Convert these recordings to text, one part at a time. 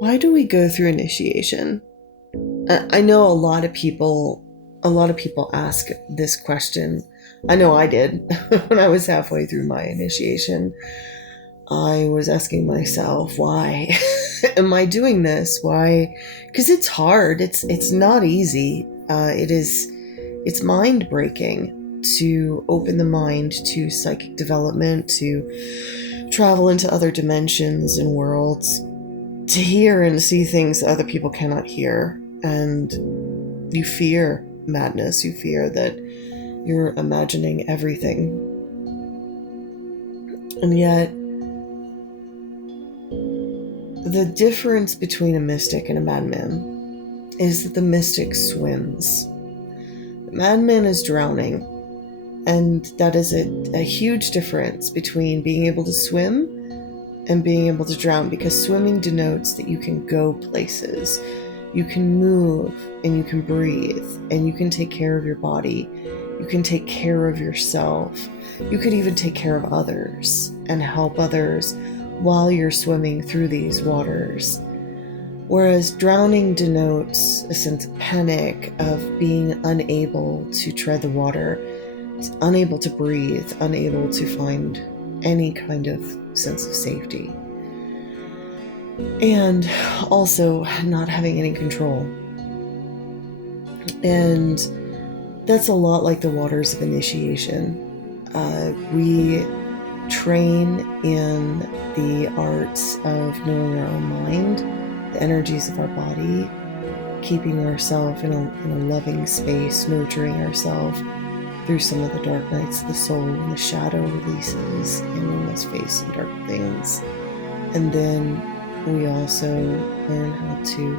Why do we go through initiation? I know a lot of people ask this question. I know I did when I was halfway through my initiation. I was asking myself, why am I doing this? Why? Because it's hard. It's not easy. It's mind breaking to open the mind to psychic development, to travel into other dimensions and worlds, to hear and see things that other people cannot hear. And you fear madness. You fear that you're imagining everything. And yet, the difference between a mystic and a madman is that the mystic swims. The madman is drowning. And that is a huge difference between being able to swim and being able to drown, because swimming denotes that you can go places, you can move, and you can breathe, and you can take care of your body, you can take care of yourself, you could even take care of others and help others while you're swimming through these waters. Whereas drowning denotes a sense of panic, of being unable to tread the water, unable to breathe, unable to find any kind of sense of safety, and also not having any control. And that's a lot like the waters of initiation. We train in the arts of knowing our own mind, the energies of our body, keeping ourselves in a loving space, nurturing ourselves through some of the dark nights of the soul and the shadow releases, and we must face some dark things. And then we also learn how to,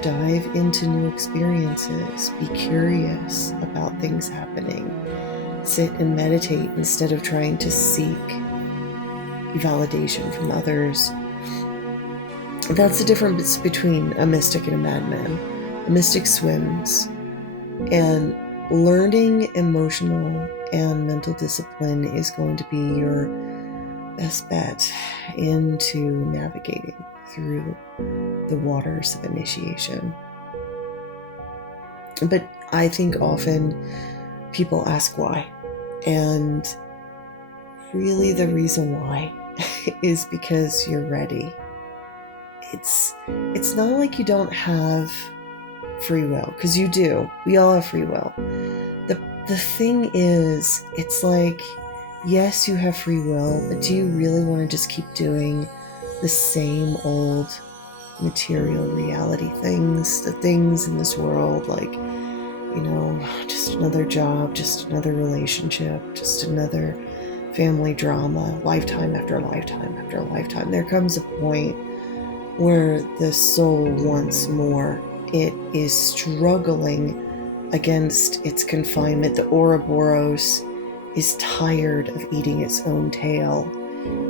dive into new experiences, be curious about things happening, sit and meditate instead of trying to seek validation from others. That's the difference between a mystic and a madman. A mystic swims, and learning emotional and mental discipline is going to be your best bet into navigating through the waters of initiation. But I think often people ask why. And really the reason why is because you're ready. It's not like you don't have free will, because you do. We all have free will. The thing is, it's like, yes, you have free will, but do you really want to just keep doing the same old material reality things, the things in this world, like, just another job, just another relationship, just another family drama, lifetime after lifetime after lifetime? There comes a point where the soul wants more. It is struggling against its confinement. The Ouroboros is tired of eating its own tail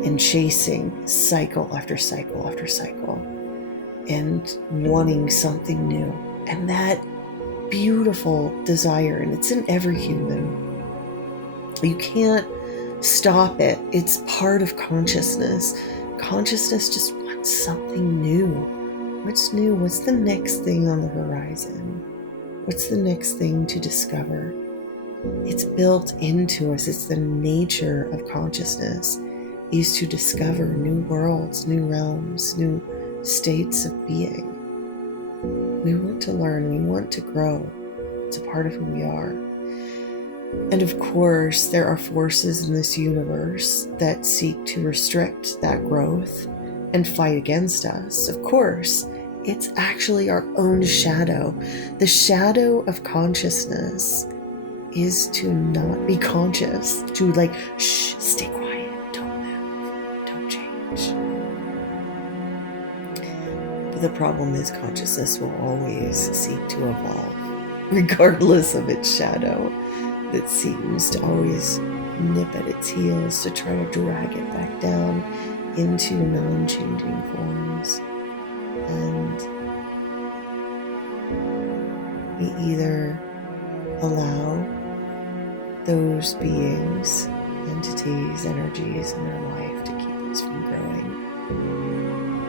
and chasing cycle after cycle after cycle and wanting something new. And that beautiful desire, and it's in every human, you can't stop it. It's part of consciousness. Consciousness just wants something new. What's new? What's the next thing on the horizon? What's the next thing to discover? It's built into us. It's the nature of consciousness, is to discover new worlds, new realms, new states of being. We want to learn. We want to grow. It's a part of who we are. And of course, there are forces in this universe that seek to restrict that growth and fight against us. Of course, it's actually our own shadow. The shadow of consciousness is to not be conscious, to shh, stay quiet, don't move, don't change. But the problem is, consciousness will always seek to evolve, regardless of its shadow that seems to always nip at its heels to try to drag it back down into non-changing forms. And we either allow those beings, entities, energies in our life to keep us from growing,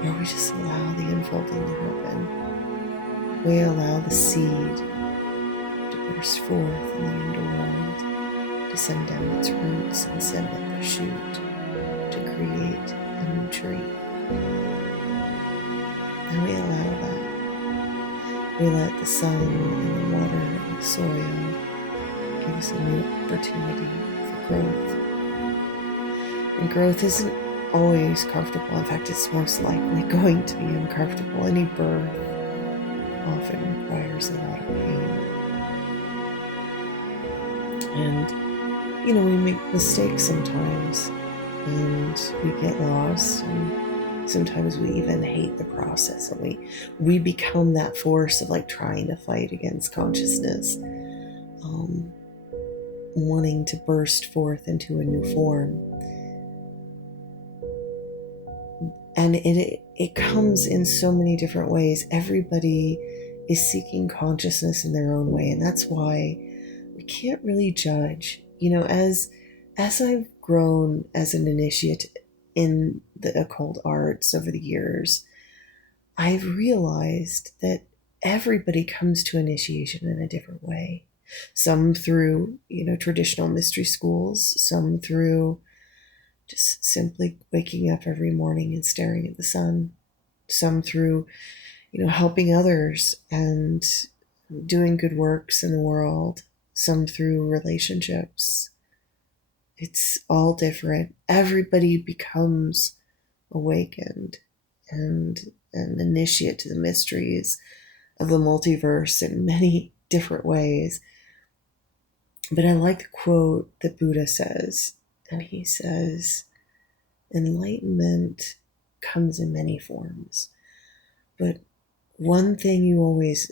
or we we just allow the unfolding to happen. We allow the seed to burst forth in the underworld, to send down its roots and send up a shoot to create a new tree. And we allow that. We let the sun and the water and the soil give us a new opportunity for growth. And growth isn't always comfortable. In fact, it's most likely going to be uncomfortable. Any birth often requires a lot of pain. And, we make mistakes sometimes, and we get lost, and sometimes we even hate the process, and we become that force of like trying to fight against consciousness, wanting to burst forth into a new form. And it comes in so many different ways. Everybody is seeking consciousness in their own way, and that's why we can't really judge. As I've grown as an initiate in the occult arts over the years, I've realized that everybody comes to initiation in a different way. Some through, traditional mystery schools, some through just simply waking up every morning and staring at the sun, some through, helping others and doing good works in the world, some through relationships. It's all different. Everybody becomes awakened and an initiate to the mysteries of the multiverse in many different ways. But I like the quote that Buddha says, and he says, enlightenment comes in many forms, but one thing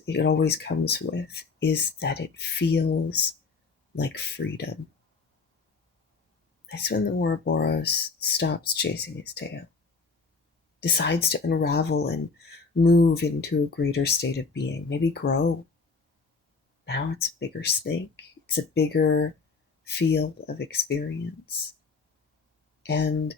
it always comes with is that it feels like freedom. That's when the Ouroboros stops chasing his tail, decides to unravel and move into a greater state of being, maybe grow. Now it's a bigger snake. It's a bigger field of experience. And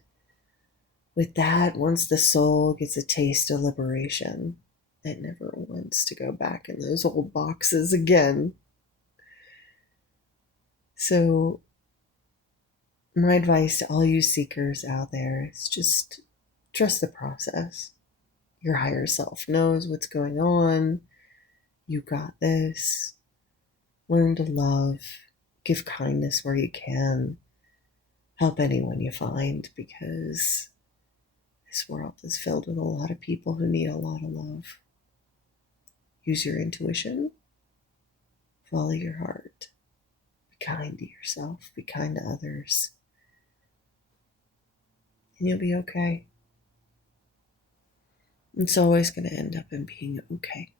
with that, once the soul gets a taste of liberation, it never wants to go back in those old boxes again. So my advice to all you seekers out there is just trust the process. Your higher self knows what's going on. You got this. Learn to love. Give kindness where you can. Help anyone you find, because this world is filled with a lot of people who need a lot of love. Use your intuition. Follow your heart. Be kind to yourself. Be kind to others. And you'll be okay. It's always going to end up in being okay.